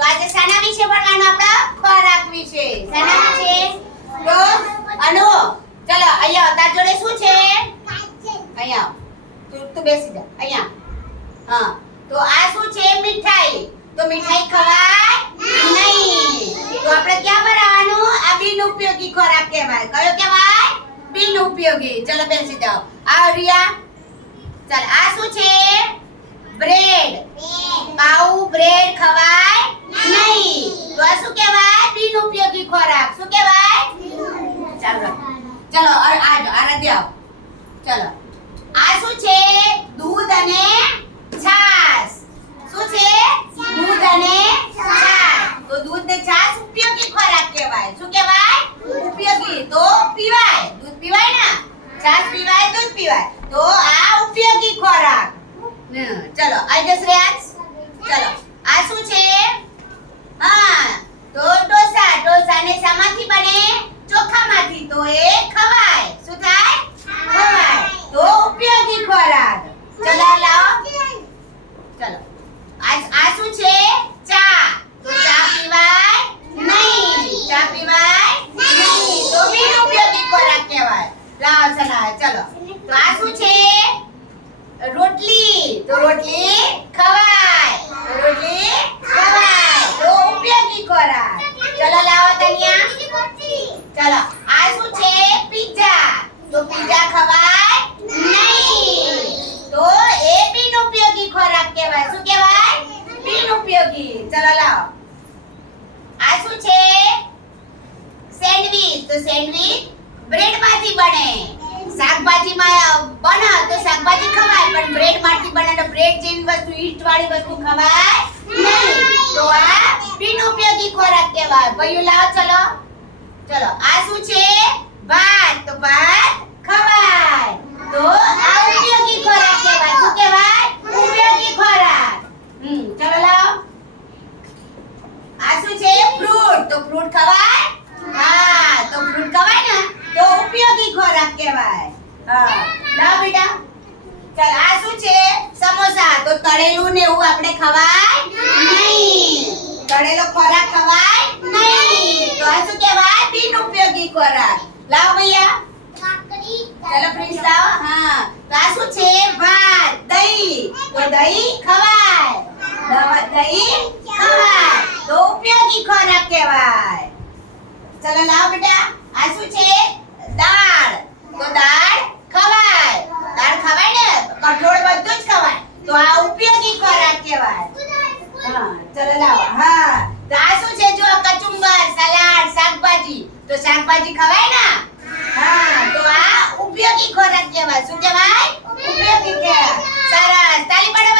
તો આજે શાના વિશે ભણવાનું આપણા ખોરાક વિશે. શાના વિશે? તો અનુ ચલો અહીંયા તાર જોડે શું છે? અહીંયા તું તું બેસી જા. અહીંયા હા. તો આ શું છે? મીઠાઈ. તો મીઠાઈ ખવાય નહીં. તો આપણે ક્યાં બનાવવાનું આ બિન ઉપયોગી ખોરાક કહેવાય. કયો કહેવાય? બિન ઉપયોગી. ચલો બેસી જાઓ. આ રિયા. ચાલ આ શું છે? બ્રેડ. પાઉ બ્રેડ ખવાય નહીં તો આ શું કહેવાય બિન ઉપયોગી ખોરાક. શું કહેવાય? ચાલો. ચાલો આ આરાધ્ય આવો. ચાલો. આ શું છે? દૂધ અને છાસ શું છે? દૂધ અને છાસ તો દૂધ ને છાસ ઉપયોગી ખોરાક કહેવાય. શું કહેવાય? ઉપયોગી. તો પીવાય. દૂધ પીવાય ને? છાશ પીવાય, દૂધ પીવાય. તો આ ઉપયોગી ખોરાક. ચલો, આઈ જસ શ્રેયાંશ ચલો આ શું છે હા તો ઢોસા ઢોસા ને શામાંથી બને ચોખામાંથી તો એ ખવાય. શું થાય? ખવાય. તો ઉપયોગી ખોરાક. ચલો લાવો. ચલો. આ આ શું છે? ચા. તો ચા પીવાય નહીં. ચા પીવાય નહીં. તો બિન ઉપયોગી ખોરાક કહેવાય. લાવો ચલો ચલો. તો આ શું છે? રોટલી. તો રોટલી ખવાય. રોટલી ખવાય તો ઉપયોગી ખોરાક ચલો લાવો તનિયા ચલો આ શું છે પિઝા તો પિઝા ખવાય નહીં તો એ બિન ઉપયોગી ખોરાક કહેવાય શું કહેવાય બિન ઉપયોગી. ચલો, લાવો. આ શું છે? સેન્ડવિચ તો સેન્ડવિચ બ્રેડમાંથી બને. શાકભાજીમાં બને તો શાકભાજી ખવાય, પણ બ્રેડમાંથી બને તો બ્રેડ જેવી વસ્તુ ઈસ્ટ વાળી વસ્તુ ખવાય નહીં. તો આ બિન ઉપયોગી ખોરાક કહેવાય. ભયું, લાવો, ચલો. ચલો, આ શું છે ભાત તો ભાત ખવાય તો આ ઉપયોગી ખોરાક કહેવાય શું કહેવાય ઉપયોગી ખોરાક હમ ચલો લાવો આ શું છે ફ્રૂટ તો ફ્રૂટ ખવાય હા, તો ફ્રૂટ ખવાય ને, તો ઉપયોગી ખોરાક કહેવાય. હા લાવ બેટા? ચાલ, આ શું છે? સમોસા. તો તળેલું ને એવું આપણે ખવાય નહીં. તળેલો ખોરાક ખવાય નહીં. તો આ શું કહેવાય? બિન ઉપયોગી ખોરાક. લાવ ભૈયા. ચાલો ફ્રેન્ડ્સ લાવો. હા, તો આ શું છે? ભાત, દહીં. તો દહીં ખવાય. દહીં ખવાય. તો ઉપયોગી ખોરાક કહેવાય. ચલો લાવ બેટા, આ શું છે? દાળ. તો દાળ ખવાય. દાળ ખવાય ને કઠોળ બધું જ ખવાય. તો આ ઉપયોગી ખોરાક કહેવાય. ચલો લાવ. હા. તો આ શું છે? જો કચુંબર, સલાડ, શાકભાજી. તો શાકભાજી ખવાય ને? હા, તો આ ઉપયોગી ખોરાક કહેવાય. શું કહેવાય? ઉપયોગી ખોરાક સરસ. તાળી પડે